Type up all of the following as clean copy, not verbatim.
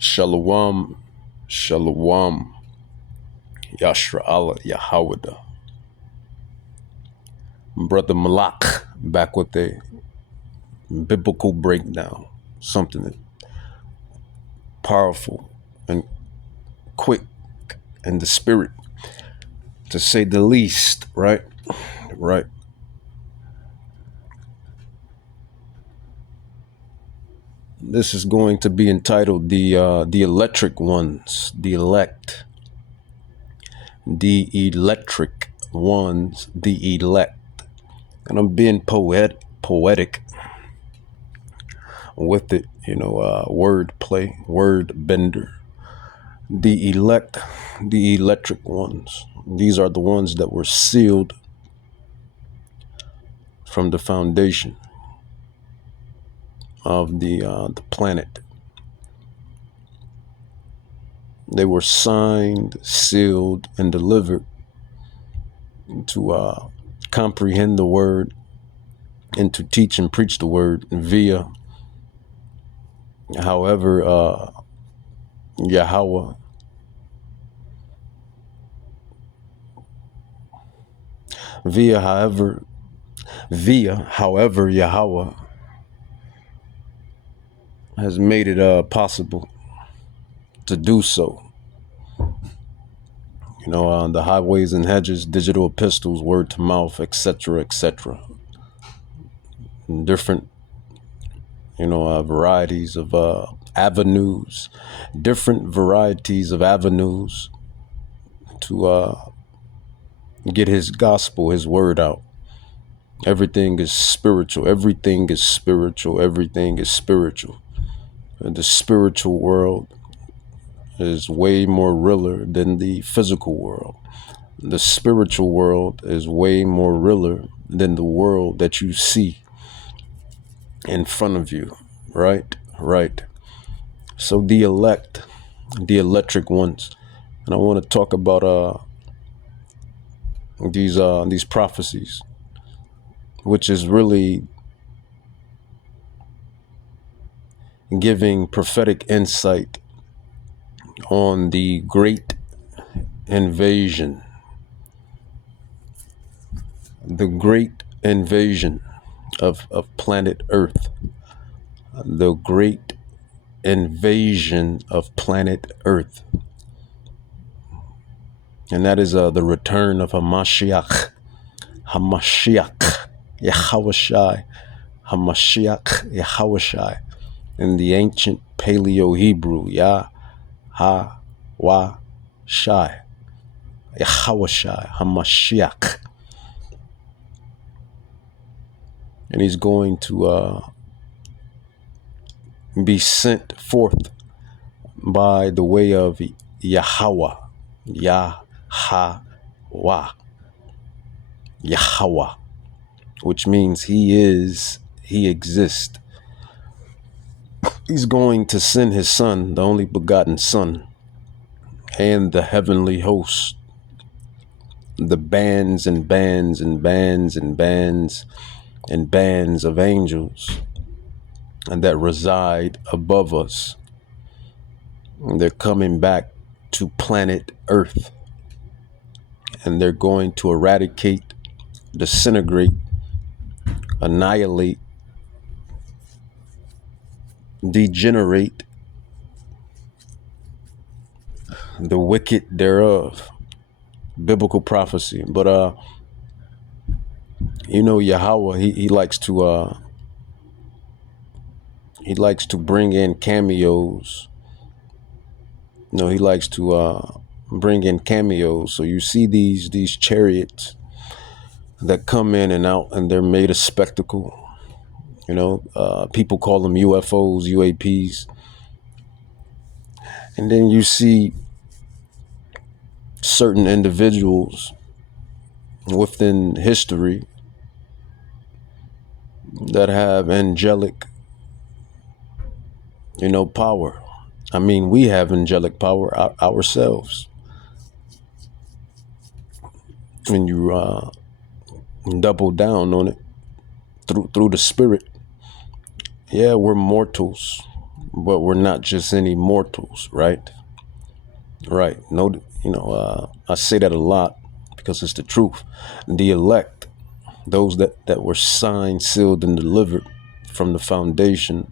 Shalom, Shalom, Yashra Allah, Yahawada. Brother Malak back with a biblical breakdown, something powerful and quick in the spirit, to say the least, right? Right. This is going to be entitled the electric ones, the electric ones, the elect. And I'm being poetic with it, word play, word bender. The elect, the electric ones. These are the ones that were sealed from the foundation of the planet. They were signed, sealed, and delivered to comprehend the word and to teach and preach the word via, however, Yahweh, however Yahweh has made it possible to do so. The highways and hedges, digital epistles, word to mouth, etc., etc. Different, varieties of avenues, different varieties of avenues to get his gospel, his word out. Everything is spiritual. Everything is spiritual. Everything is spiritual. And the spiritual world is way more realer than the physical world. The spiritual world is way more realer than the world that you see in front of you. Right. So the elect, the electric ones. And I want to talk about these prophecies, which is really giving prophetic insight on the great invasion. The great invasion of planet Earth. The great invasion of planet Earth. And that is the return of Hamashiach, Yahawashai, Hamashiach, Yahawashai, in the ancient Paleo Hebrew, Yah-ha-wa-shai, Yahawashai, Hamashiach. And he's going to be sent forth by the way of Yahweh, Yahweh, which means he exists. He's going to send his son, the only begotten son, and the heavenly host, the bands and bands and bands and bands and bands of angels and that reside above us. And they're coming back to planet Earth, and they're going to eradicate, disintegrate, annihilate, degenerate the wicked thereof. Biblical prophecy. But Yahweh, he likes to bring in cameos. He likes to bring in cameos. So you see these chariots that come in and out, and they're made a spectacle. People call them UFOs, UAPs. And then you see certain individuals within history that have angelic, power. I mean, we have angelic power ourselves. When you double down on it through the spirit, yeah, we're mortals, but we're not just any mortals, right? Right. No, I say that a lot because it's the truth. The elect, those that were signed, sealed, and delivered from the foundation,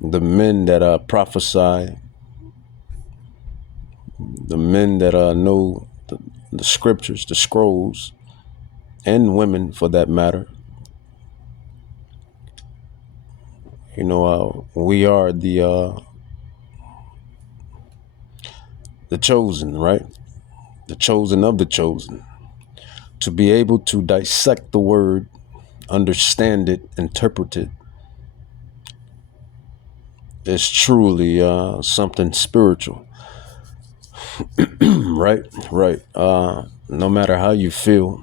the men that prophesy, the men that know the scriptures, the scrolls, and women for that matter. We are the chosen, right? The chosen of the chosen. To be able to dissect the word, understand it, interpret it, is truly something spiritual. Right. No matter how you feel,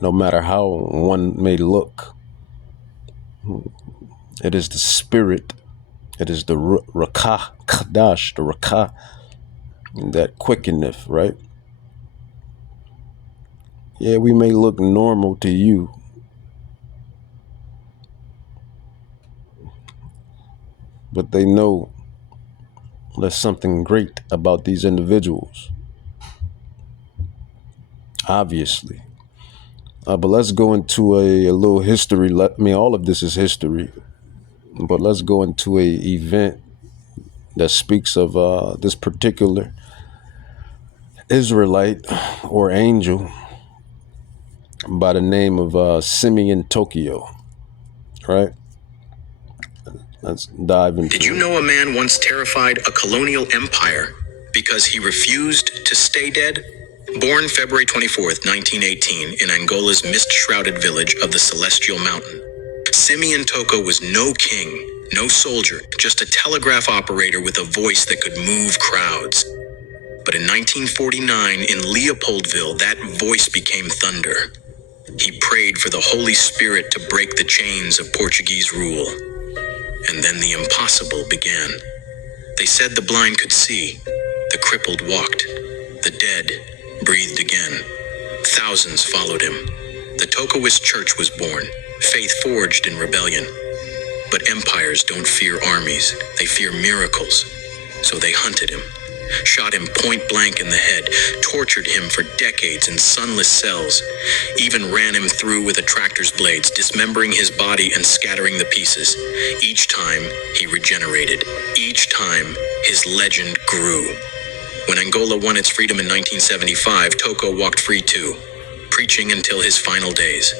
no matter how one may look, it is the spirit, it is the rakah kadash, the rakah that quickeneth, right? Yeah, we may look normal to you, but they know there's something great about these individuals, obviously. But let's go into a little history. All of this is history, but let's go into a event that speaks of this particular Israelite or angel by the name of Simeon Tokyo, right? Let's dive into it. Did you know a man once terrified a colonial empire because he refused to stay dead? Born February 24th, 1918, in Angola's mist-shrouded village of the Celestial Mountain, Simeon Toko was no king, no soldier, just a telegraph operator with a voice that could move crowds. But in 1949, in Leopoldville, that voice became thunder. He prayed for the Holy Spirit to break the chains of Portuguese rule. And then the impossible began. They said the blind could see, the crippled walked, the dead breathed again. Thousands followed him. The Tokoist Church was born, faith forged in rebellion. But empires don't fear armies, they fear miracles. So they hunted him, shot him point blank in the head, tortured him for decades in sunless cells, even ran him through with a tractor's blades, dismembering his body and scattering the pieces. Each time, he regenerated. Each time, his legend grew. When Angola won its freedom in 1975, Toko walked free too, preaching until his final days.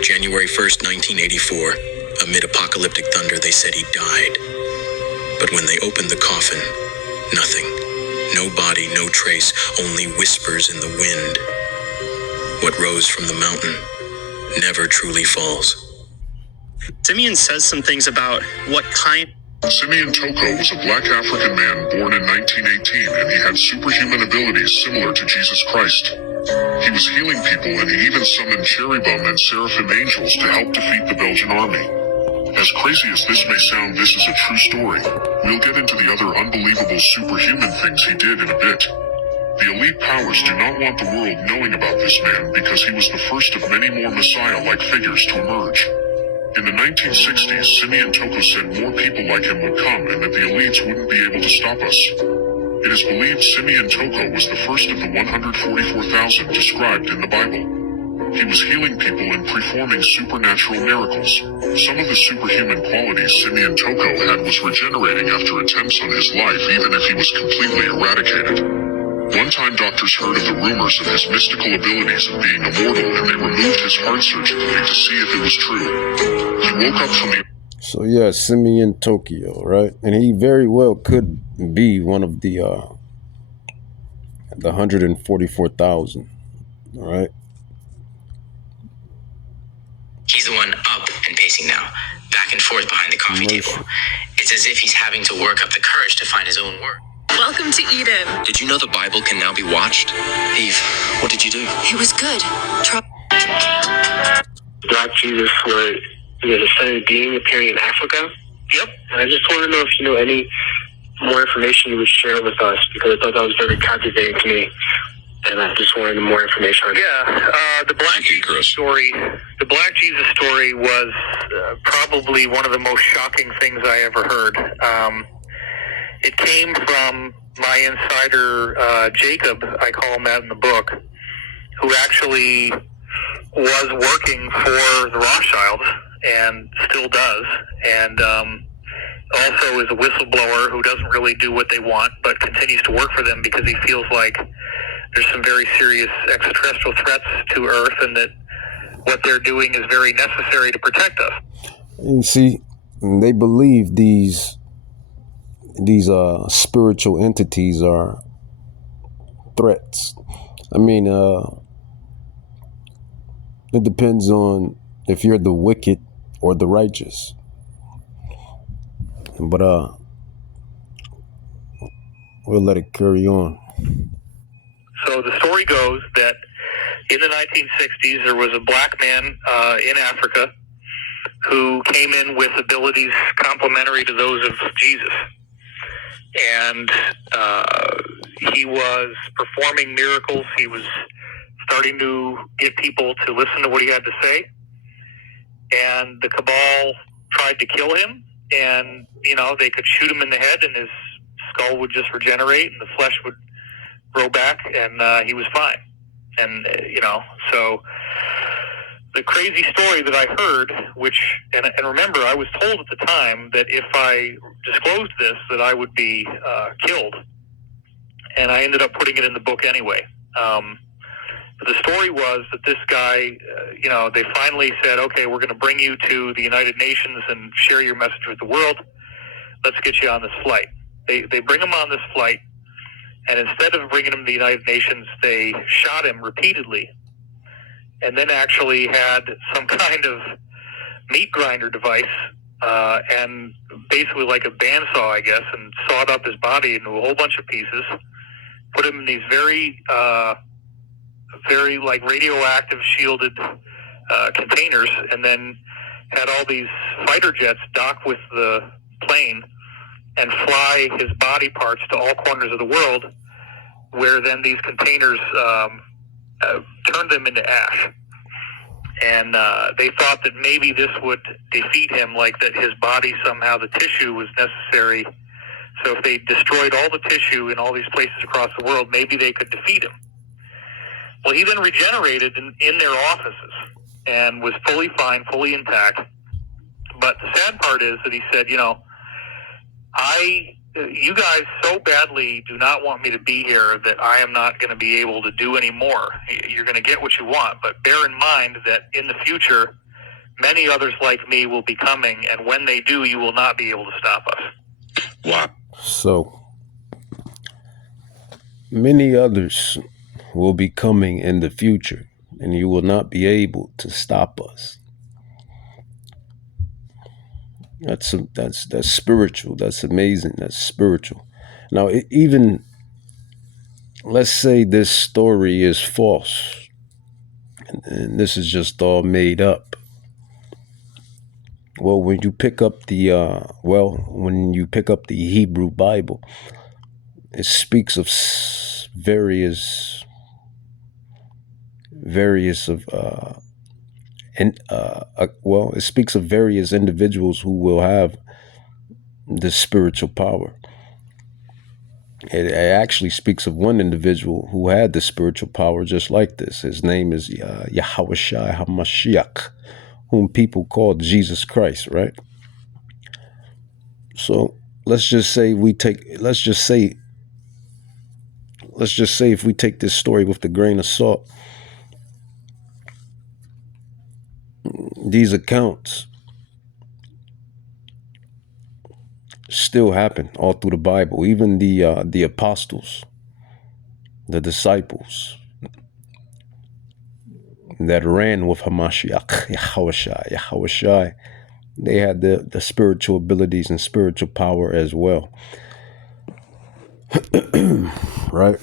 January 1st, 1984, amid apocalyptic thunder, they said he died. But when they opened the coffin, nothing. No body, no trace, only whispers in the wind. What rose from the mountain never truly falls. Simeon says some things about what kind. Simeon Toko was a black African man born in 1918, and he had superhuman abilities similar to Jesus Christ. He was healing people, and he even summoned cherubim and seraphim angels to help defeat the Belgian army. As crazy as this may sound, this is a true story. We'll get into the other unbelievable superhuman things he did in a bit. The elite powers do not want the world knowing about this man because he was the first of many more Messiah-like figures to emerge. In the 1960s, Simeon Toko said more people like him would come and that the elites wouldn't be able to stop us. It is believed Simeon Toko was the first of the 144,000 described in the Bible. He was healing people and performing supernatural miracles. Some of the superhuman qualities Simeon Toko had was regenerating after attempts on his life, even if he was completely eradicated. One time doctors heard of the rumors of his mystical abilities of being immortal, and they removed his heart surgically to see if it was true. He woke up from the... So yeah, Simeon Tokyo, right? And he very well could be one of the 144,000, all right? He's the one up and pacing now, back and forth behind the coffee table. It's as if he's having to work up the courage to find his own word. Welcome to Eden. Did you know the Bible can now be watched? Eve, what did you do? It was good. Black Jesus was a son of being appearing in Africa. Yep. And I just want to know if you know any more information you would share with us, because I thought that was very captivating to me. and I just wanted more information on it. Yeah, the Black Jesus story. The Black Jesus story was probably one of the most shocking things I ever heard. It came from my insider Jacob, I call him that in the book, who actually was working for the Rothschilds and still does, and also is a whistleblower who doesn't really do what they want, but continues to work for them because he feels like there's some very serious extraterrestrial threats to Earth, and that what they're doing is very necessary to protect us. You see, they believe these spiritual entities are threats. I mean, it depends on if you're the wicked or the righteous. But we'll let it carry on. So the story goes that in the 1960s, there was a black man in Africa who came in with abilities complementary to those of Jesus. And he was performing miracles. He was starting to get people to listen to what he had to say. And the cabal tried to kill him. And, they could shoot him in the head and his skull would just regenerate and the flesh would grow back and he was fine. And, so the crazy story that I heard, and remember, I was told at the time that if I disclosed this, that I would be killed. And I ended up putting it in the book anyway. But the story was that this guy, they finally said, okay, we're going to bring you to the United Nations and share your message with the world. Let's get you on this flight. They bring him on this flight, and instead of bringing him to the United Nations, they shot him repeatedly, and then actually had some kind of meat grinder device, and basically like a bandsaw, I guess, and sawed up his body into a whole bunch of pieces, put him in these very like radioactive shielded containers, and then had all these fighter jets dock with the plane and fly his body parts to all corners of the world, where then these containers turned them into ash. And they thought that maybe this would defeat him, like that his body somehow, the tissue was necessary. So if they destroyed all the tissue in all these places across the world, maybe they could defeat him. Well, he then regenerated in their offices and was fully fine, fully intact. But the sad part is that he said, you guys so badly do not want me to be here that I am not going to be able to do any more. You're going to get what you want, but bear in mind that in the future, many others like me will be coming, and when they do, you will not be able to stop us. Wow. So, many others will be coming in the future, and you will not be able to stop us. That's spiritual. That's amazing. That's spiritual. Now, even let's say this story is false, and this is just all made up. Well, when you pick up the Hebrew Bible, it speaks of various it speaks of various individuals who will have this spiritual power. It actually speaks of one individual who had the spiritual power just like this. His name is Yahushua HaMashiach, whom people call Jesus Christ, right? So let's just say if we take this story with a grain of salt, these accounts still happen all through the Bible. Even the apostles, the disciples that ran with Hamashiach, Yahushua, they had the spiritual abilities and spiritual power as well. Right.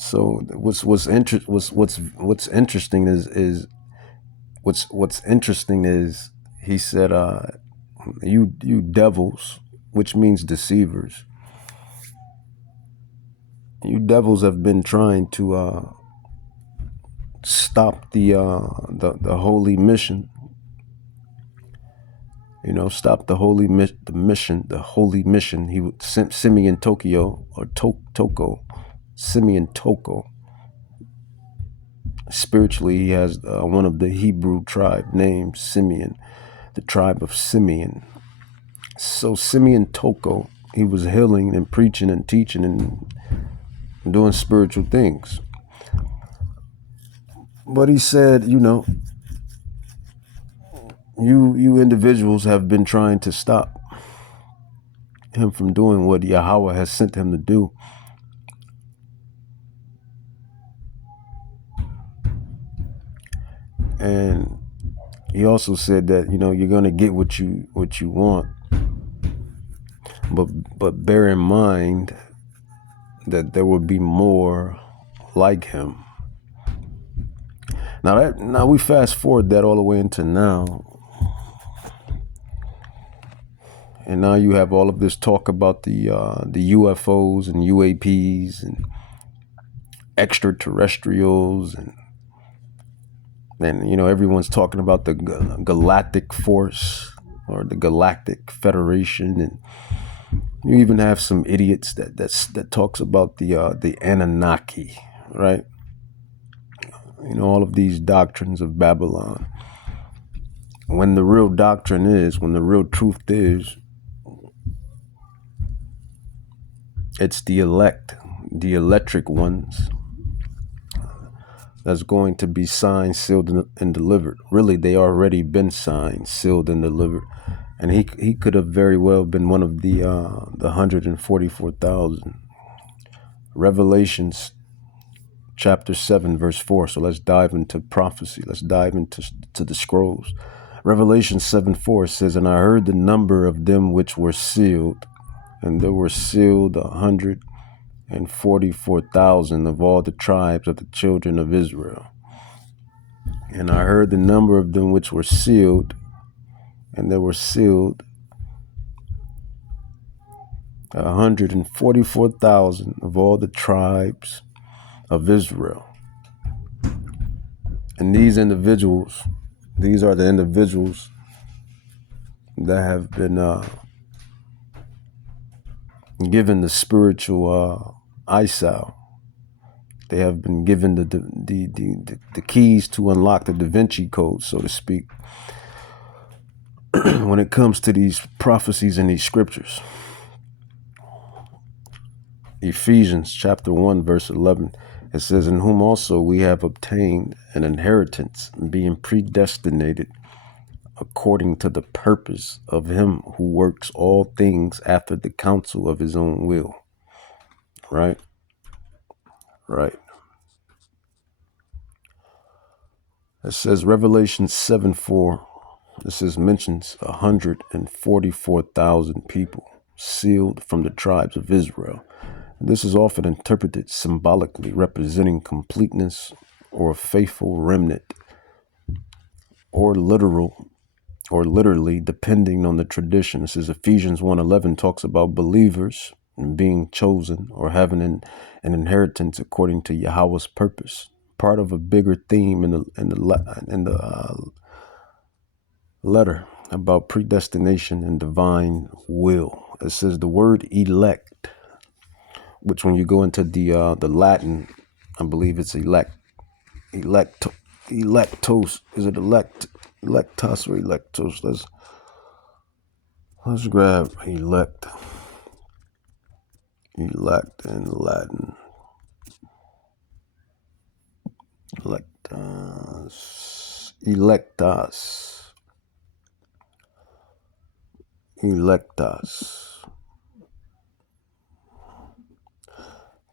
So what's interesting is he said, you devils, which means deceivers, You devils have been trying to stop the holy mission. You know, stop the holy mission. He would Simeon Tokyo or Toko, Simeon Toko. Spiritually, he has one of the Hebrew tribe names, Simeon, the tribe of Simeon. So Simeon Toko, he was healing and preaching and teaching and doing spiritual things. But he said, you know, you individuals have been trying to stop him from doing what Yahweh has sent him to do. And he also said that, you know, you're going to get what you want. But bear in mind that there will be more like him. Now we fast forward that all the way into now. And now you have all of this talk about the UFOs and UAPs and extraterrestrials and you know, everyone's talking about the Galactic Force or the Galactic Federation, and you even have some idiots that talks about the Anunnaki, right? You know, all of these doctrines of Babylon. When the real doctrine is, when the real truth is, it's the elect, the electric ones, that's going to be signed, sealed, and delivered. Really, they already been signed, sealed, and delivered. And he could have very well been one of the 144,000. Revelations chapter 7, verse 4. So let's dive into prophecy. Let's dive into the scrolls. Revelation 7:4 says, "And I heard the number of them which were sealed, and there were sealed 144,000 of all the tribes of the children of Israel. And I heard the number of them which were sealed, and there were sealed 144,000 of all the tribes of Israel." And these individuals, these are the individuals that have been given the spiritual eyesight. They have been given the keys to unlock the Da Vinci Code, so to speak, when it comes to these prophecies and these scriptures. Ephesians chapter 1, verse 11, it says, "In whom also we have obtained an inheritance, being predestinated according to the purpose of him who works all things after the counsel of his own will." Right? Right. It says Revelation 7:4. It says mentions 144,000 people sealed from the tribes of Israel. This is often interpreted symbolically, representing completeness or a faithful remnant, or literally, depending on the tradition. This is Ephesians 1:11 talks about believers being chosen or having an inheritance according to Yahweh's purpose. Part of a bigger theme in the letter about predestination and divine will. It says the word elect, which when you go into the Latin, I believe it's electos. Is it electos or electos? Let's grab elect in Latin. Electas.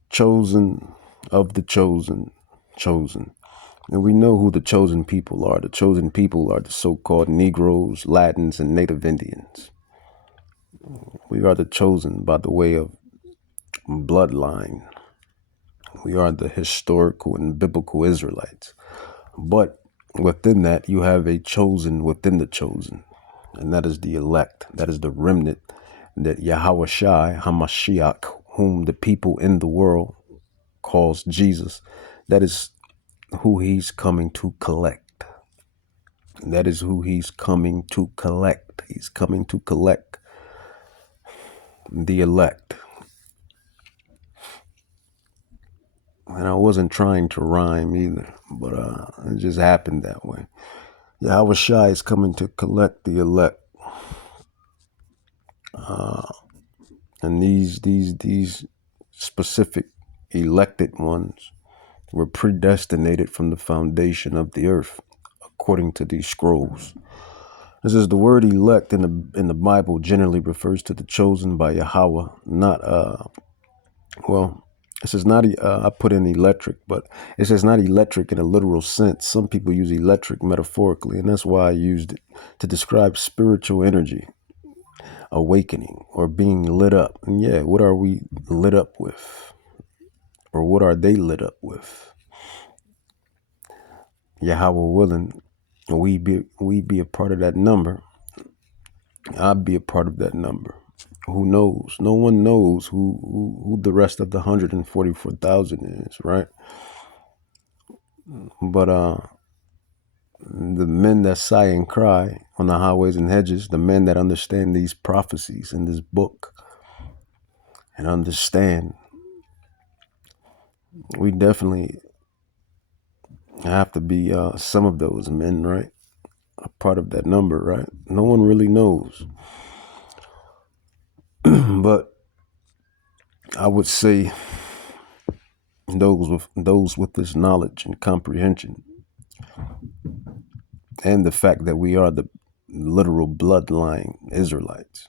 Chosen of the chosen. And we know who the chosen people are. The chosen people are the so-called Negroes, Latins, and Native Indians. We are the chosen by the way of bloodline. We are the historical and biblical Israelites. But within that, you have a chosen within the chosen. And that is the elect. That is the remnant that Yahweh Shai, HaMashiach, whom the people in the world calls Jesus. That is who he's coming to collect. That is who he's coming to collect. He's coming to collect the elect. And I wasn't trying to rhyme either, but it just happened that way. Yahweh Shai is coming to collect the elect. And these specific elected ones were predestinated from the foundation of the earth, according to these scrolls. This is the word elect in the Bible generally refers to the chosen by Yahweh, not it says not I put in electric, but it says not electric in a literal sense. Some people use electric metaphorically, and that's why I used it to describe spiritual energy, awakening, or being lit up. And yeah, what are we lit up with? Or what are they lit up with? Yahweh willing, we be a part of that number. I'll be a part of that number. Who knows? No one knows who the rest of the 144,000 is, right? But the men that sigh and cry on the highways and hedges, the men that understand these prophecies in this book and understand, we definitely have to be some of those men, right? A part of that number, right? No one really knows. But I would say those with this knowledge and comprehension, and the fact that we are the literal bloodline Israelites,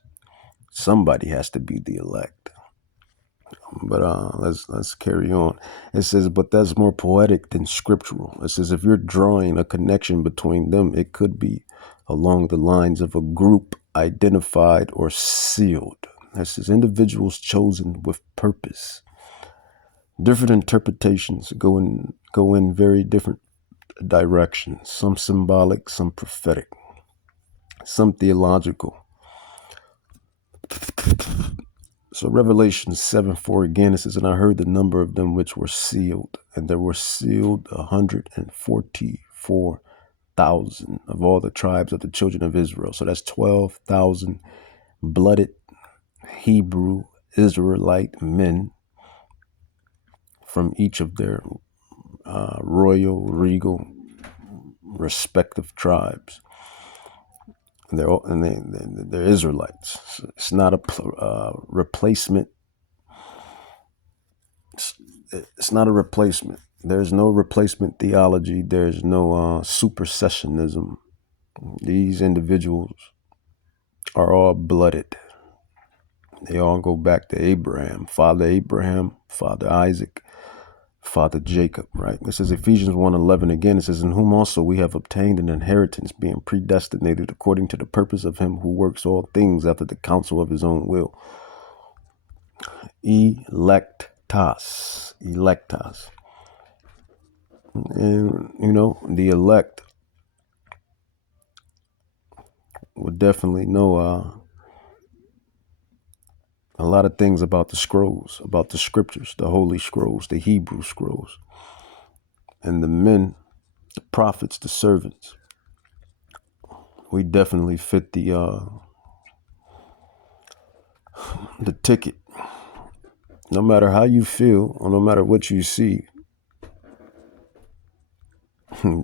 somebody has to be the elect. But let's carry on. It says, but that's more poetic than scriptural. It says, if you're drawing a connection between them, it could be along the lines of a group identified or sealed. It says, individuals chosen with purpose. Different interpretations go in very different directions. Some symbolic, some prophetic, some theological. So Revelation 7:4 again, it says, and I heard the number of them which were sealed, and there were sealed 144,000 of all the tribes of the children of Israel. So that's 12,000 blooded Hebrew Israelite men from each of their royal, regal, respective tribes. They're Israelites. So it's not a replacement. It's not a replacement. There's no replacement theology. There's no supersessionism. These individuals are all blooded. They all go back to Abraham, Father Isaac, Father Jacob, right? This is Ephesians 1:11 again. It says, in whom also we have obtained an inheritance, being predestinated according to the purpose of him who works all things after the counsel of his own will. Electas. And, the elect would definitely know a lot of things about the scrolls, about the scriptures, the holy scrolls, the Hebrew scrolls, and the men, the prophets, the servants. We definitely fit the ticket. No matter how you feel, or no matter what you see,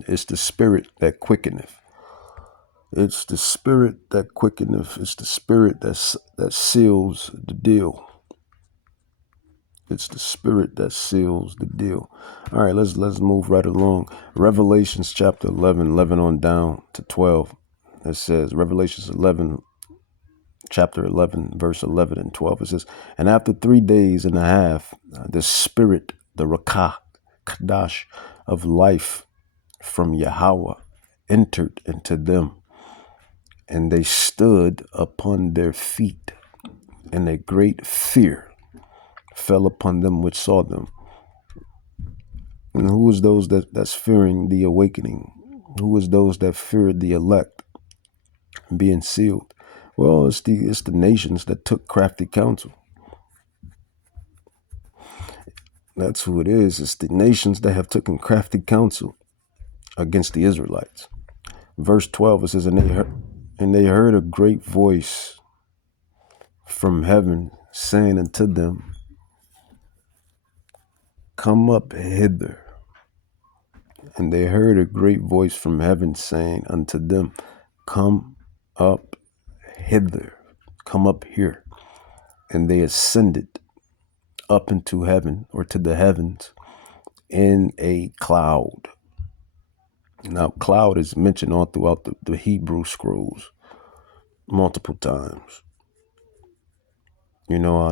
it's the spirit that quickeneth. It's the spirit that quickeneth. It's the spirit that seals the deal. It's the spirit that seals the deal. All right, let's move right along. Revelations chapter 11 on down to 12. It says, Revelations 11, chapter 11, verse 11 and 12. It says, and after 3 days and a half, the spirit, the Rakah, Kadash of life from Yahweh entered into them. And they stood upon their feet, and a great fear fell upon them which saw them. And who is those that's fearing the awakening? Who is those that feared the elect being sealed? Well, it's the nations that took crafty counsel. That's who it is. It's the nations that have taken crafty counsel against the Israelites. Verse 12, it says, and they heard a great voice from heaven saying unto them, come up hither. And they heard a great voice from heaven saying unto them, come up hither, come up here. And they ascended up into heaven, or to the heavens, in a cloud. Now, cloud is mentioned all throughout the Hebrew scrolls multiple times.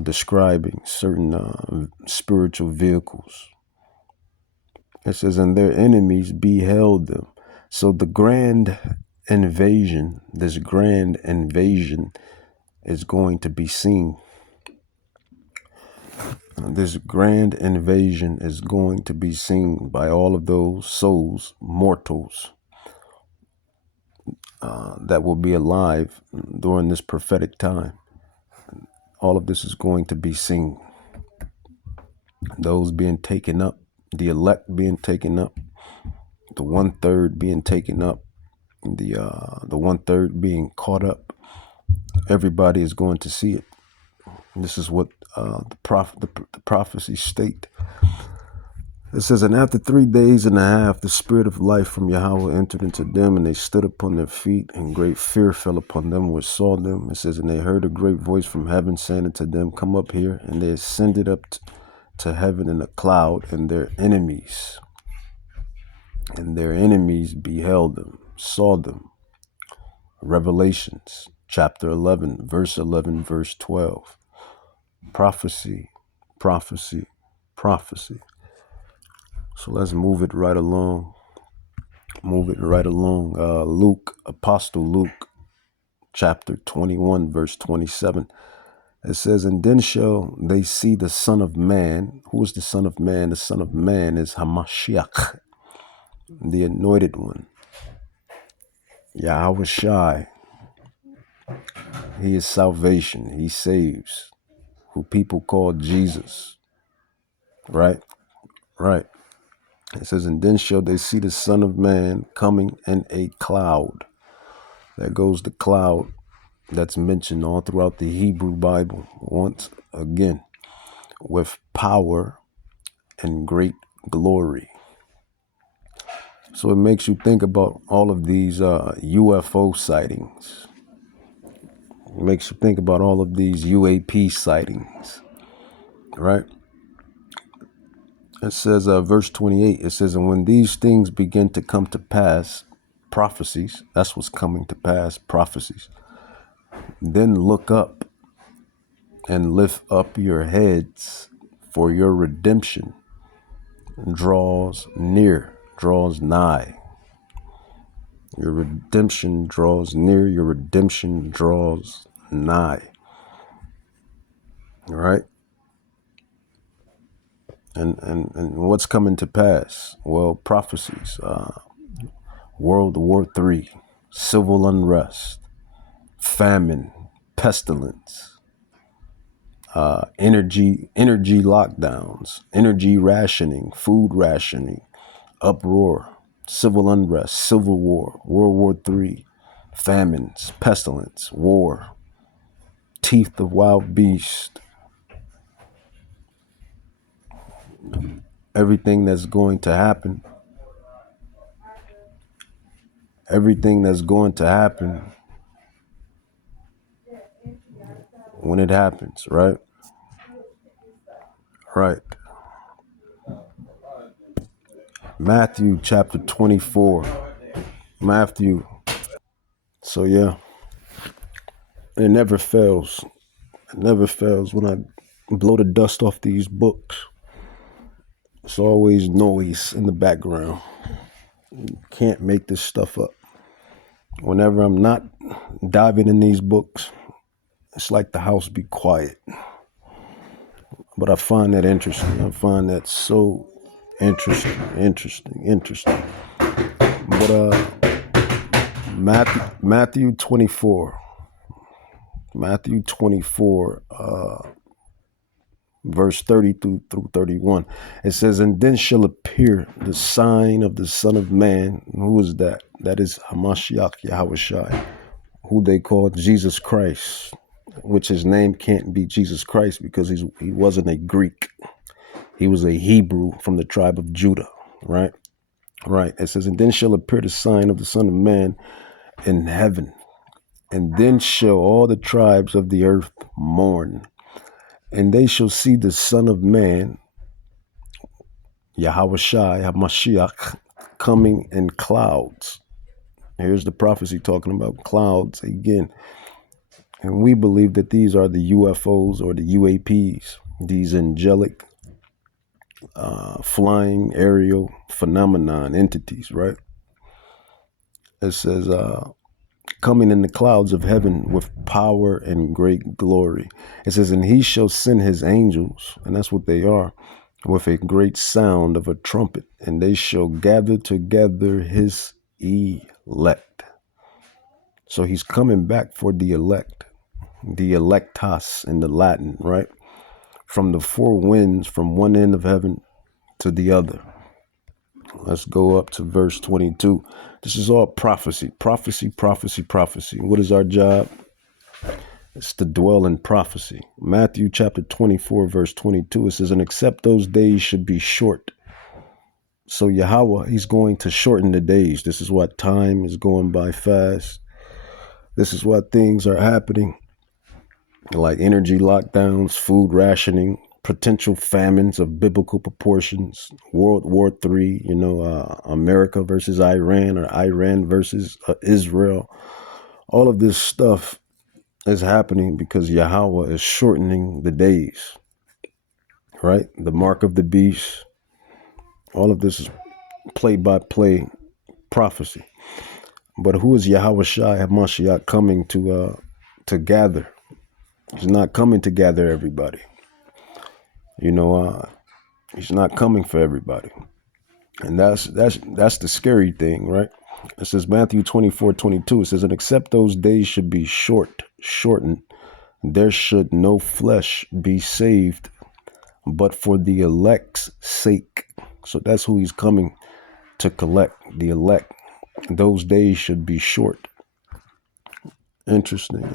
Describing certain spiritual vehicles. It says, and their enemies beheld them. So the grand invasion, this grand invasion is going to be seen. This grand invasion is going to be seen by all of those souls, mortals, that will be alive during this prophetic time. All of this is going to be seen. Those being taken up, the elect being taken up, the 1/3 being taken up, the 1/3 being caught up. Everybody is going to see it. This is what the prophecies state. It says, and after 3 days and a half, the spirit of life from Yahweh entered into them, and they stood upon their feet, and great fear fell upon them which saw them. It says, and they heard a great voice from heaven saying unto them, come up here. And they ascended up to heaven in a cloud, and their enemies beheld them, saw them. Revelations chapter 11, verse 11, verse 12. Prophecy, prophecy, prophecy. So let's move it right along. Luke, Apostle Luke, chapter 21, verse 27. It says, and then shall they see the Son of Man. Who is the Son of Man? The Son of Man is Hamashiach, the anointed one. Yahweh Shai. He is salvation. He saves. Who people call Jesus. Right. It says, and then shall they see the Son of Man coming in a cloud. There goes the cloud that's mentioned all throughout the Hebrew Bible once again, with power and great glory. So it makes you think about all of these UFO sightings. It makes you think about all of these UAP sightings, right? It says, verse 28, it says, and when these things begin to come to pass, prophecies, that's what's coming to pass, prophecies, then look up and lift up your heads, for your redemption draws near, draws nigh. Your redemption draws near, your redemption draws nigh. All right? And what's coming to pass? Well, prophecies, World War III, civil unrest, famine, pestilence, energy lockdowns, energy rationing, food rationing, uproar, civil unrest, civil war, World War III, famines, pestilence, war, teeth of wild beast. Everything that's going to happen when it happens, right? Matthew chapter 24. Matthew. So yeah, it never fails. It never fails when I blow the dust off these books. It's always noise in the background. You can't make this stuff up. Whenever I'm not diving in these books, it's like the house be quiet. But I find that interesting. I find that so interesting. But Matthew 24. Matthew 24, verse 30 through 31. It says, and then shall appear the sign of the Son of Man. Who is that? That is Hamashiach Yahushai, who they call Jesus Christ, which his name can't be Jesus Christ because he wasn't a Greek. He was a Hebrew from the tribe of Judah, right? Right. It says, and then shall appear the sign of the Son of Man in heaven. And then shall all the tribes of the earth mourn. And they shall see the Son of Man, Yahushai, HaMashiach, coming in clouds. Here's the prophecy talking about clouds again. And we believe that these are the UFOs or the UAPs, these angelic flying aerial phenomenon entities, right? It says, coming in the clouds of heaven with power and great glory. It says, and he shall send his angels, and that's what they are, with a great sound of a trumpet, and they shall gather together his elect. So he's coming back for the elect, the electas in the Latin, right? From the four winds, from one end of heaven to the other. Let's go up to verse 22. This is all prophecy, prophecy, prophecy, prophecy. What is our job? It's to dwell in prophecy. Matthew chapter 24, verse 22, it says, and except those days should be short. So Yahweh, he's going to shorten the days. This is why time is going by fast. This is why things are happening, like energy lockdowns, food rationing, potential famines of biblical proportions, World War III, America versus Iran or Iran versus Israel. All of this stuff is happening because Yahweh is shortening the days, right? The mark of the beast. All of this is play-by-play prophecy. But who is Yahushai HaMashiach coming to gather? He's not coming to gather everybody. He's not coming for everybody. And that's the scary thing, right? It says Matthew 24:22. It says, and except those days should be shortened, there should no flesh be saved, but for the elect's sake. So that's who he's coming to collect, the elect. Those days should be short. Interesting.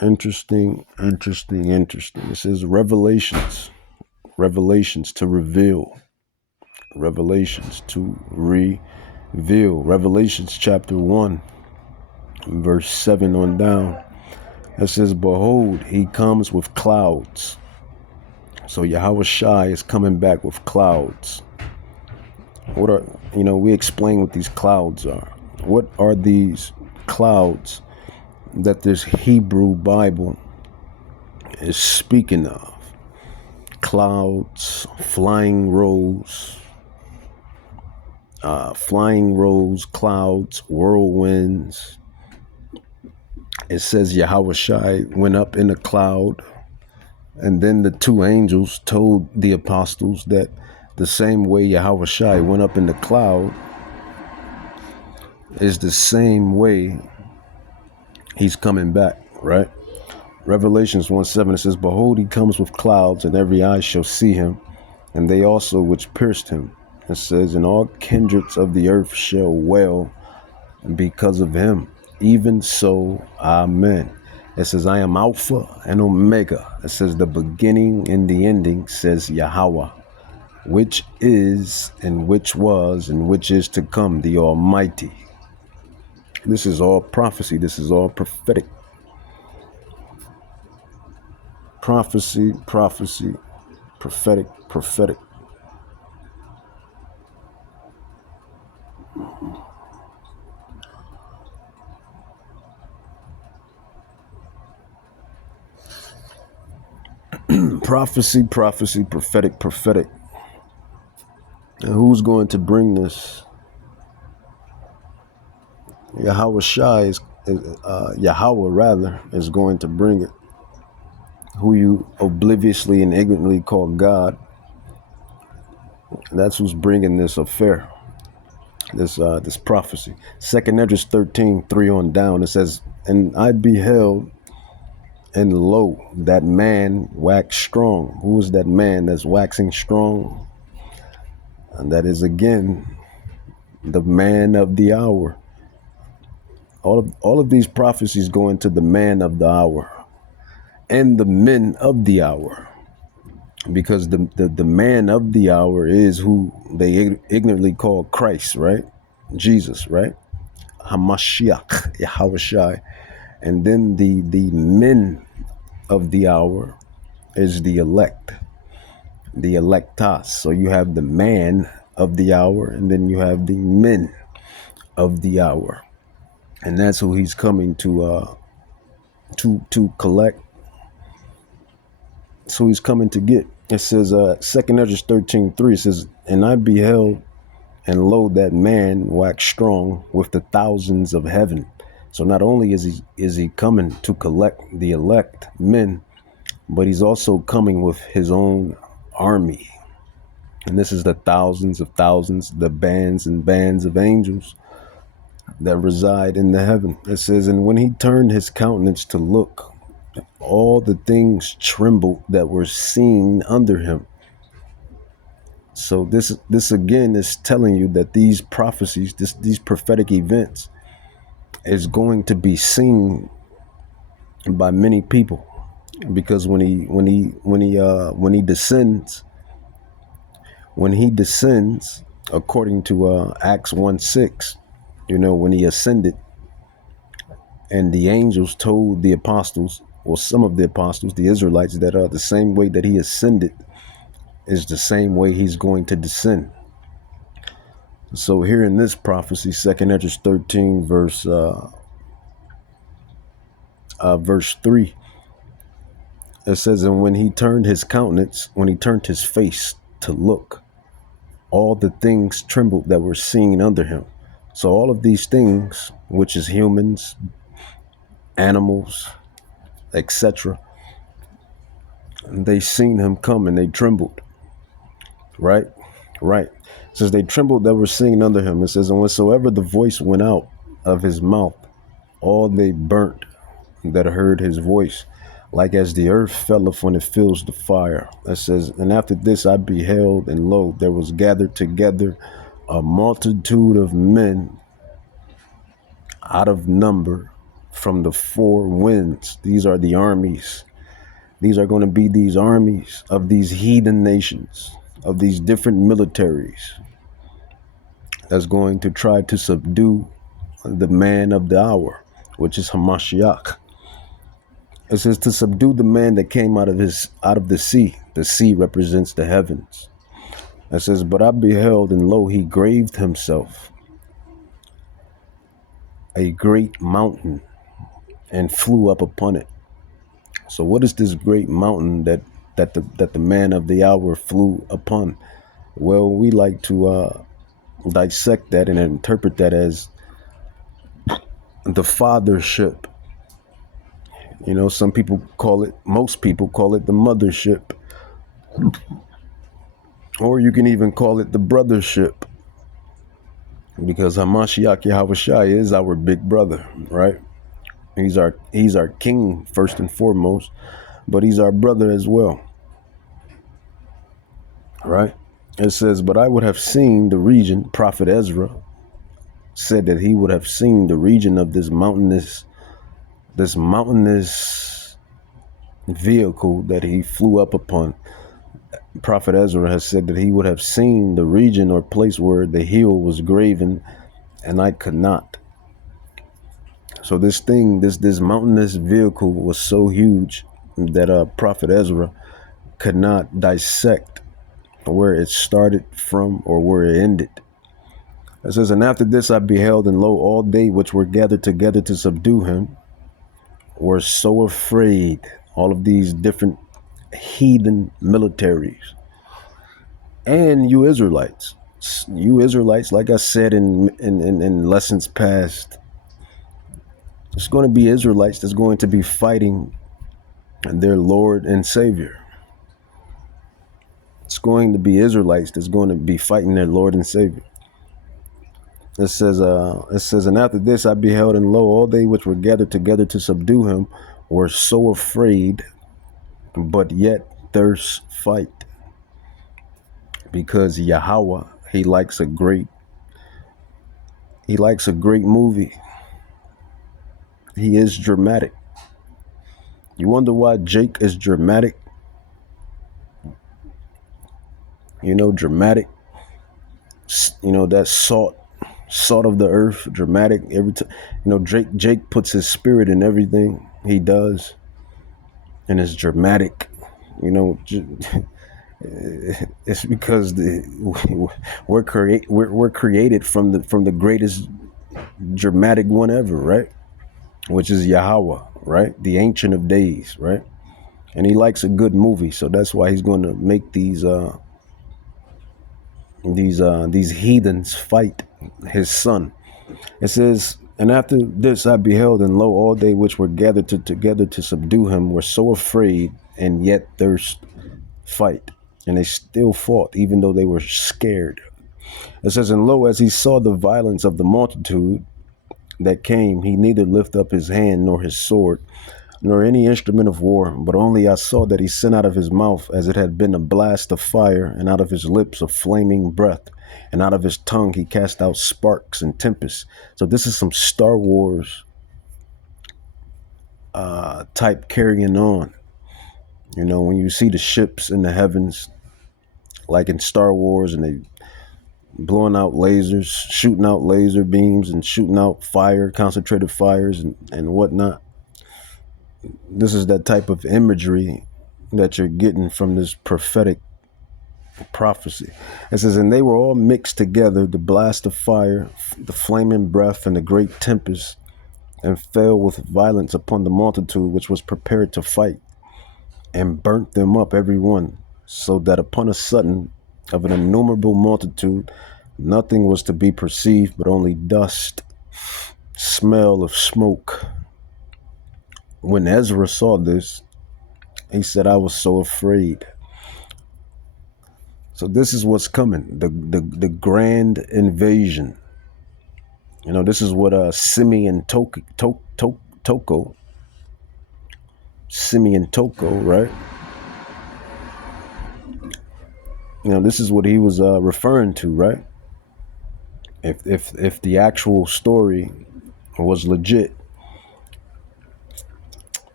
It says revelations to reveal. Revelations to reveal. Revelations chapter 1, verse 7 on down. It says, behold, he comes with clouds. So Yahushai is coming back with clouds. We explain what these clouds are. What are these clouds that this Hebrew Bible is speaking of? Clouds, flying rows, clouds, whirlwinds. It says Yahushai went up in a cloud, and then the two angels told the apostles that the same way Yahushai went up in the cloud is the same way he's coming back, right? Revelations 1:7, it says, behold, he comes with clouds, and every eye shall see him, and they also which pierced him. It says, and all kindreds of the earth shall wail because of him. Even so, amen. It says, I am Alpha and Omega. It says, the beginning and the ending, says Yahweh, which is and which was and which is to come, the Almighty. This is all prophecy. This is all prophetic. Prophecy, prophetic. Prophecy, prophetic. And who's going to bring this? Yahushai is going to bring it. Who you obliviously and ignorantly call God. That's who's bringing this affair. This prophecy. 2 Esdras 13:3 on down. It says, and I beheld, And lo, that man waxed strong. Who is that man that's waxing strong? And that is again the man of the hour. All of these prophecies go into the man of the hour and the men of the hour, because the man of the hour is who they ignorantly call Christ, right? Jesus, right? Hamashiach, Yahushai. And then the men of the hour is the elect, the electas. So you have the man of the hour, and then you have the men of the hour, and that's who he's coming to collect. So he's coming to get. It says, 2nd Ezra 13:3, it says, and I beheld, and lo, that man waxed strong with the thousands of heaven. So not only is he coming to collect the elect men, but he's also coming with his own army. And this is the thousands of thousands, the bands and bands of angels that reside in the heaven. It says, and when he turned his countenance to look, all the things trembled that were seen under him. So this again is telling you that these prophecies, these prophetic events, is going to be seen by many people, because when he descends, according to Acts 1:6, when he ascended, and the angels told the apostles, or some of the apostles, the Israelites, that the same way that he ascended is the same way he's going to descend. So here in this prophecy, 2nd Ezra 13, verse 3, it says, and when he turned his countenance, when he turned his face to look, all the things trembled that were seen under him. So all of these things, which is humans, animals, etc., they seen him come and they trembled. Right. It says they trembled that were seen under him. It says, and whensoever the voice went out of his mouth, all they burnt that heard his voice, like as the earth felleth when it fills the fire. It says, and after this I beheld, and lo, there was gathered together a multitude of men out of number from the four winds. These are the armies. These are going to be these armies of these heathen nations, of these different militaries, that's going to try to subdue the man of the hour, which is Hamashiach. It says to subdue the man that came out of the sea. The sea represents the heavens. It says, but I beheld, and lo, he graved himself a great mountain and flew up upon it. So what is this great mountain that the man of the hour flew upon? Well, we like to dissect that and interpret that as the fathership. Some people most people call it the mothership, or you can even call it the brothership, because Hamashiach Yahushai is our big brother, right? He's our king first and foremost, but he's our brother as well, right? It says, but I would have seen the region. Prophet Ezra said that he would have seen the region of this mountainous vehicle that he flew up upon. Prophet Ezra has said that he would have seen the region or place where the heel was graven, and I could not. So this mountainous vehicle was so huge that Prophet Ezra could not dissect where it started from or where it ended. It says, and after this I beheld, and lo, all they which were gathered together to subdue him were so afraid. All of these different heathen militaries. And you Israelites, like I said in lessons past, it's going to be Israelites that's going to be fighting their Lord and Savior. It's going to be Israelites that's going to be fighting their Lord and Savior. It says, and after this I beheld, and lo, all they which were gathered together to subdue him were so afraid, but yet thirst fight. Because Yahweh, he likes a great movie. He is dramatic. You wonder why Jake is dramatic? You know, dramatic. You know, that salt of the earth, dramatic. Every time, you know, Jake puts his spirit in everything he does, and it's dramatic. You know, it's because we're created from the greatest dramatic one ever, right? Which is Yahweh, right? The Ancient of Days, right? And he likes a good movie, so that's why he's going to make these heathens fight his son. It says, and after this I beheld, and lo, all they which were gathered together to subdue him were so afraid, and yet durst fight. And they still fought, even though they were scared. It says, and lo, as he saw the violence of the multitude that came, he neither lift up his hand nor his sword, nor any instrument of war, but only I saw that he sent out of his mouth as it had been a blast of fire, and out of his lips a flaming breath, and out of his tongue he cast out sparks and tempests. So this is some Star Wars type carrying on. You know, when you see the ships in the heavens, like in Star Wars, and they blowing out lasers, shooting out laser beams, and shooting out fire, concentrated fires, and whatnot. This is that type of imagery that you're getting from this prophetic prophecy. It says, and they were all mixed together, the blast of fire, the flaming breath, and the great tempest, and fell with violence upon the multitude which was prepared to fight, and burnt them up every one, so that upon a sudden of an innumerable multitude nothing was to be perceived but only dust, smell of smoke. When Ezra saw this, he said, I was so afraid. So this is what's coming, the grand invasion. You know, this is what Simeon Toko, right? You know, this is what he was referring to, right? If the actual story was legit,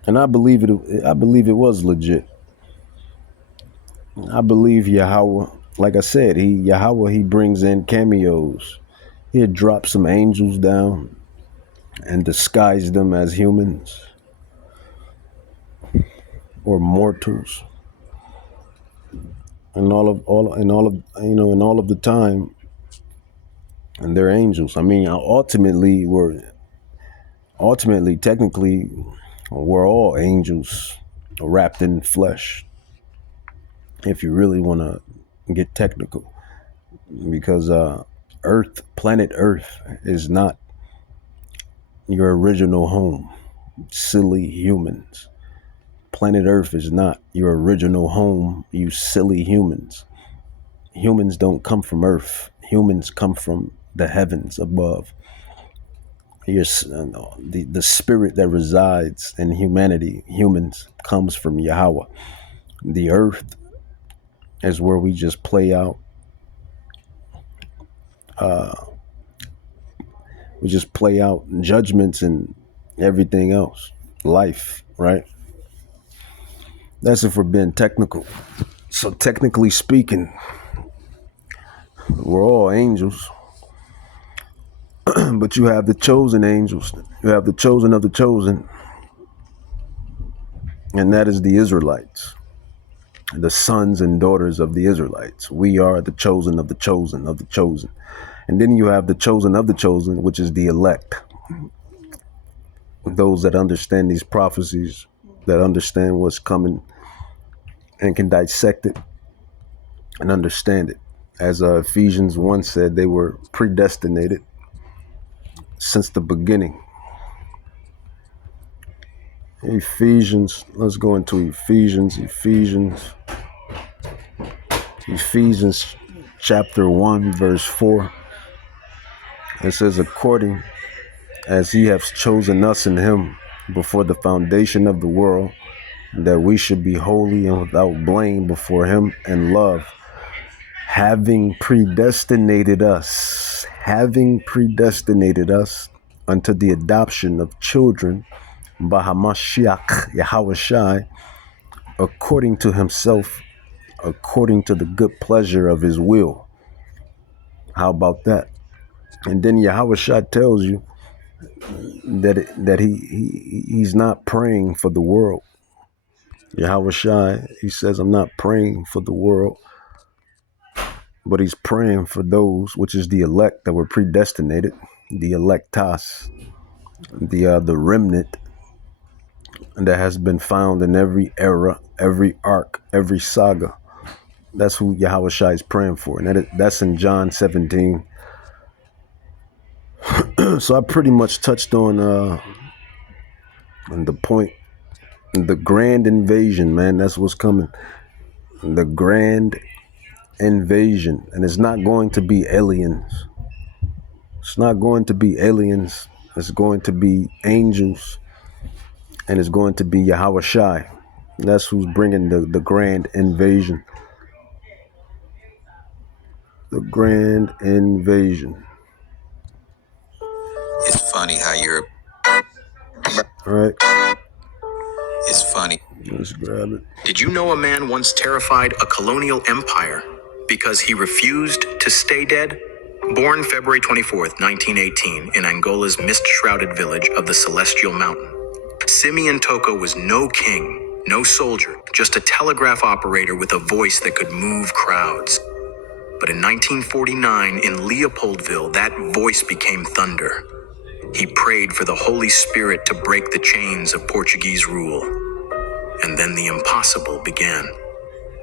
and I believe it was legit. I believe Yahweh, like I said, Yahweh brings in cameos. He'd drop some angels down and disguise them as humans or mortals. And all of the time, and they're angels. I mean, technically, we're all angels wrapped in flesh, if you really want to get technical, because planet Earth is not your original home. Silly humans. Planet Earth is not your original home, you silly humans. Humans don't come from Earth. Humans come from the heavens above. The spirit that resides in humanity, humans, comes from Yahweh. The earth is where we just play out. We just play out judgments and everything else. Life, right? That's if we're being technical. So technically speaking, we're all angels. But you have the chosen angels. You have the chosen of the chosen. And that is the Israelites. The sons and daughters of the Israelites. We are the chosen of the chosen of the chosen. And then you have the chosen of the chosen, which is the elect. Those that understand these prophecies, that understand what's coming and can dissect it and understand it. As Ephesians 1 said, they were predestinated since the beginning. Ephesians, let's go into Ephesians chapter 1, verse 4. It says, according as he has chosen us in him before the foundation of the world, that we should be holy and without blame before him in love, having predestinated us unto the adoption of children by Hamashiach Yahushai, according to himself, according to the good pleasure of his will. How about that? And then Yahushai tells you that he's not praying for the world. Yahushai, he says, I'm not praying for the world, but he's praying for those, which is the elect that were predestinated, the electas, the remnant that has been found in every era, every arc, every saga. That's who Yahushua is praying for. And that's in John 17. So I pretty much touched on the point, the grand invasion, man. That's what's coming. The grand invasion. And it's not going to be aliens. It's not going to be aliens. It's going to be angels. And it's going to be Yahushua. That's who's bringing the grand invasion. The grand invasion. It's funny how you're. All right. It's funny. Let's grab it. Did you know a man once terrified a colonial empire because he refused to stay dead? Born February 24th, 1918, in Angola's mist-shrouded village of the Celestial Mountain, Simeon Toko was no king, no soldier, just a telegraph operator with a voice that could move crowds. But in 1949, in Leopoldville, that voice became thunder. He prayed for the Holy Spirit to break the chains of Portuguese rule. And then the impossible began.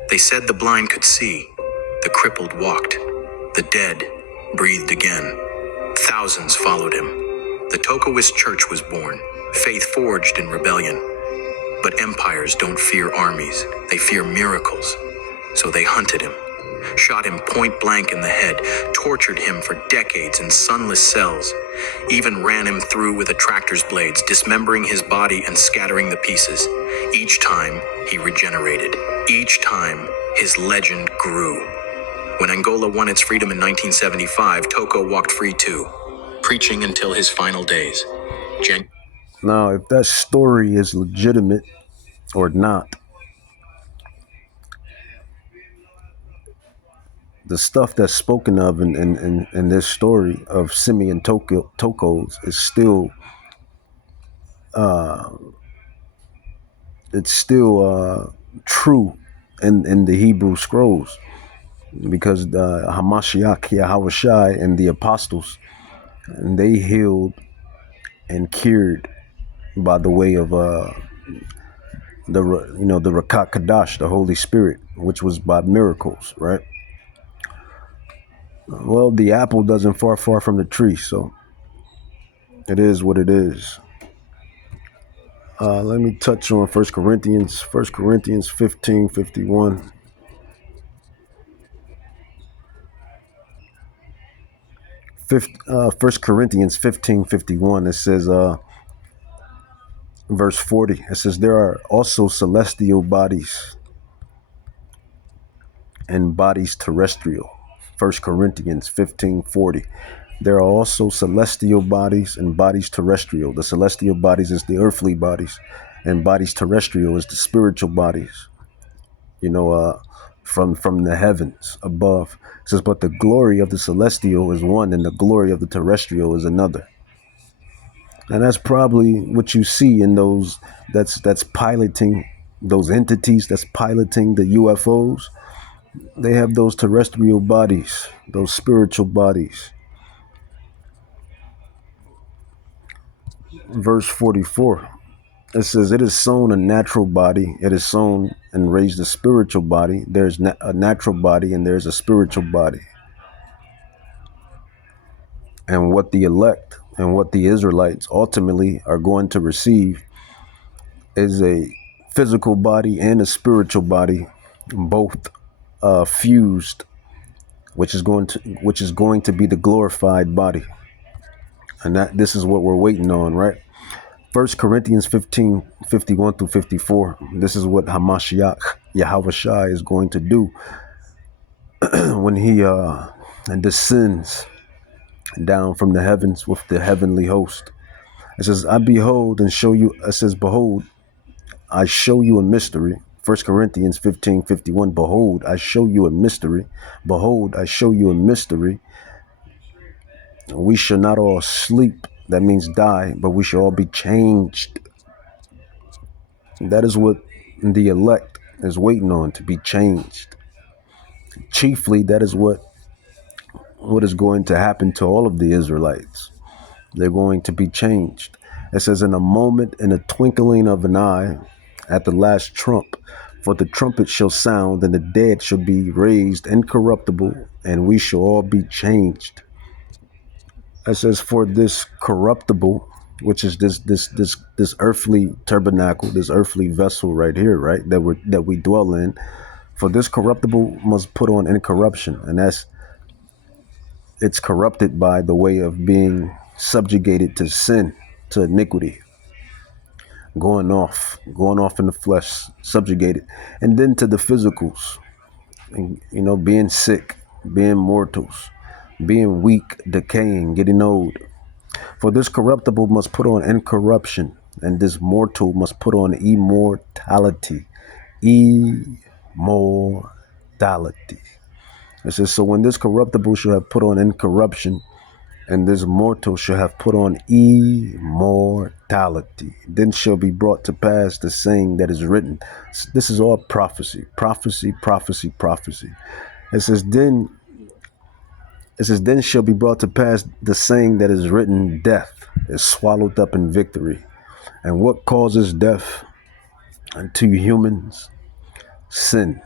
They said the blind could see, the crippled walked, the dead breathed again. Thousands followed him. The Tokoist Church was born, faith forged in rebellion. But empires don't fear armies, they fear miracles. So they hunted him, shot him point blank in the head, tortured him for decades in sunless cells, even ran him through with a tractor's blades, dismembering his body and scattering the pieces. Each time, he regenerated. Each time, his legend grew. When Angola won its freedom in 1975, Toko walked free too, preaching until his final days. Now, if that story is legitimate or not, the stuff that's spoken of in this story of Simeon Toko's is still true in the Hebrew scrolls, because the Hamashiach Yahushai and the apostles, and they healed and cured by the way of the Rakat Kadash, the Holy Spirit, which was by miracles, right? Well, the apple doesn't fall far from the tree, so it is what it is. Let me touch on 1 Corinthians 15:51. 1 Corinthians 15:51, it says, verse 40, it says, there are also celestial bodies and bodies terrestrial. 1 Corinthians 15:40. There are also celestial bodies and bodies terrestrial. The celestial bodies is the earthly bodies, and bodies terrestrial is the spiritual bodies, from the heavens above. It says, but the glory of the celestial is one, and the glory of the terrestrial is another. And that's probably what you see in those that's piloting, those entities that's piloting the UFOs. They have those terrestrial bodies, those spiritual bodies. Verse 44, it says, it is sown a natural body, it is sown and raised a spiritual body. There's a natural body and there's a spiritual body. And what the elect and what the Israelites ultimately are going to receive is a physical body and a spiritual body, both fused, which is going to be the glorified body. And this is what we're waiting on, right? First Corinthians 15:51 through 54. This is what Hamashiach, Yahweh Shai, is going to do when he descends down from the heavens with the heavenly host. It says, I behold and show you, it says, behold, I show you a mystery. First Corinthians 15:51. Behold, I show you a mystery. Behold, I show you a mystery. We shall not all sleep. That means die, but we shall all be changed. That is what the elect is waiting on, to be changed. Chiefly, that is what is going to happen to all of the Israelites. They're going to be changed. It says, in a moment, in a twinkling of an eye, at the last trump, for the trumpet shall sound, and the dead shall be raised incorruptible, and we shall all be changed. It says, for this corruptible, which is this earthly tabernacle, this earthly vessel right here, right, that we dwell in, for this corruptible must put on incorruption, and it's corrupted by the way of being subjugated to sin, to iniquity, going off in the flesh, subjugated, and then to the physicals, and, being sick, being mortals, being weak, decaying, getting old. For this corruptible must put on incorruption, and this mortal must put on immortality. Immortality. It says, so when this corruptible shall have put on incorruption, and this mortal shall have put on immortality, then shall be brought to pass the saying that is written. This is all prophecy, prophecy, prophecy, prophecy. It says, then shall be brought to pass the saying that is written, death is swallowed up in victory. And what causes death unto humans? Sin.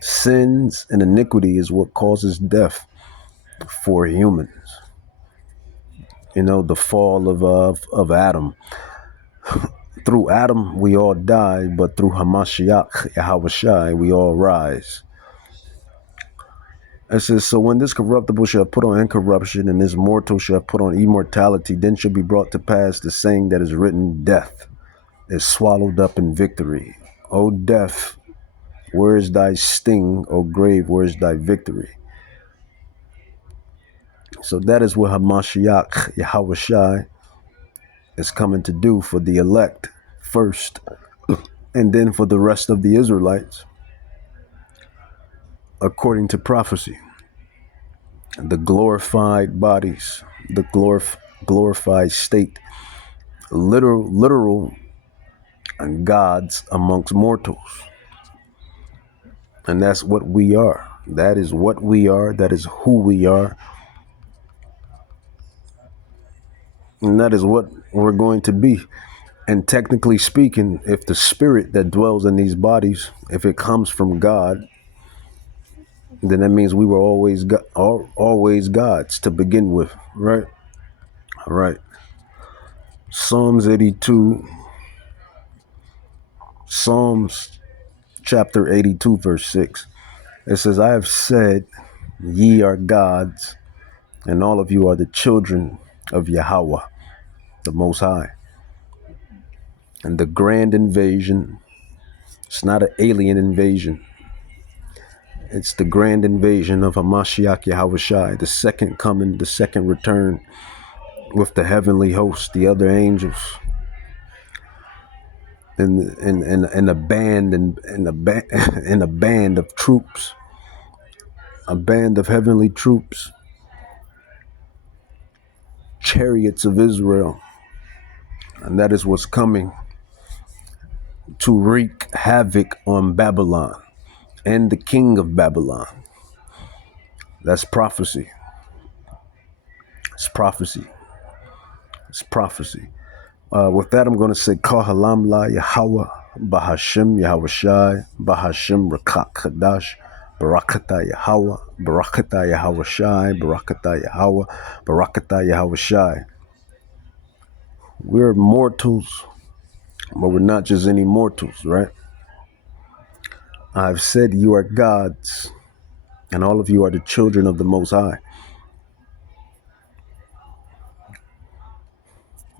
Sins and iniquity is what causes death for humans. The fall of Adam. Through Adam, we all die, but through Hamashiach, Yahweh Shai, we all rise. It says, so when this corruptible shall put on incorruption, and this mortal shall put on immortality, then shall be brought to pass the saying that is written, death is swallowed up in victory. O death, where is thy sting? O grave, where is thy victory? So that is what Hamashiach, Yahweh Shai, is coming to do for the elect first, and then for the rest of the Israelites, according to prophecy. The glorified bodies, the glorified state, literal gods amongst mortals. And that's what we are. That is what we are. That is who we are. And that is what we're going to be. And technically speaking, if the spirit that dwells in these bodies, if it comes from God, then that means we were always gods to begin with, right? All right. Psalms 82, Psalms chapter 82, verse 6. It says, I have said, ye are gods, and all of you are the children of Yahweh, the Most High. And the grand invasion, it's not an alien invasion. It's the grand invasion of Hamashiach Yahweh Shai, the second coming, the second return, with the heavenly host, the other angels, and a band and a band of troops, a band of heavenly troops, chariots of Israel, and that is what's coming to wreak havoc on Babylon and the king of Babylon. That's prophecy. It's prophecy. It's prophecy. With that, I'm going to say, Kahalam La Yahweh, Bahashim Yahweh Shai, Bahashim Rakak Kadash, Barakata Yahweh, Barakata Yahweh Shai, Barakata Yahweh, Barakata Yahweh Shai. We're mortals, but we're not just any mortals, right? I've said you are gods, and all of you are the children of the Most High.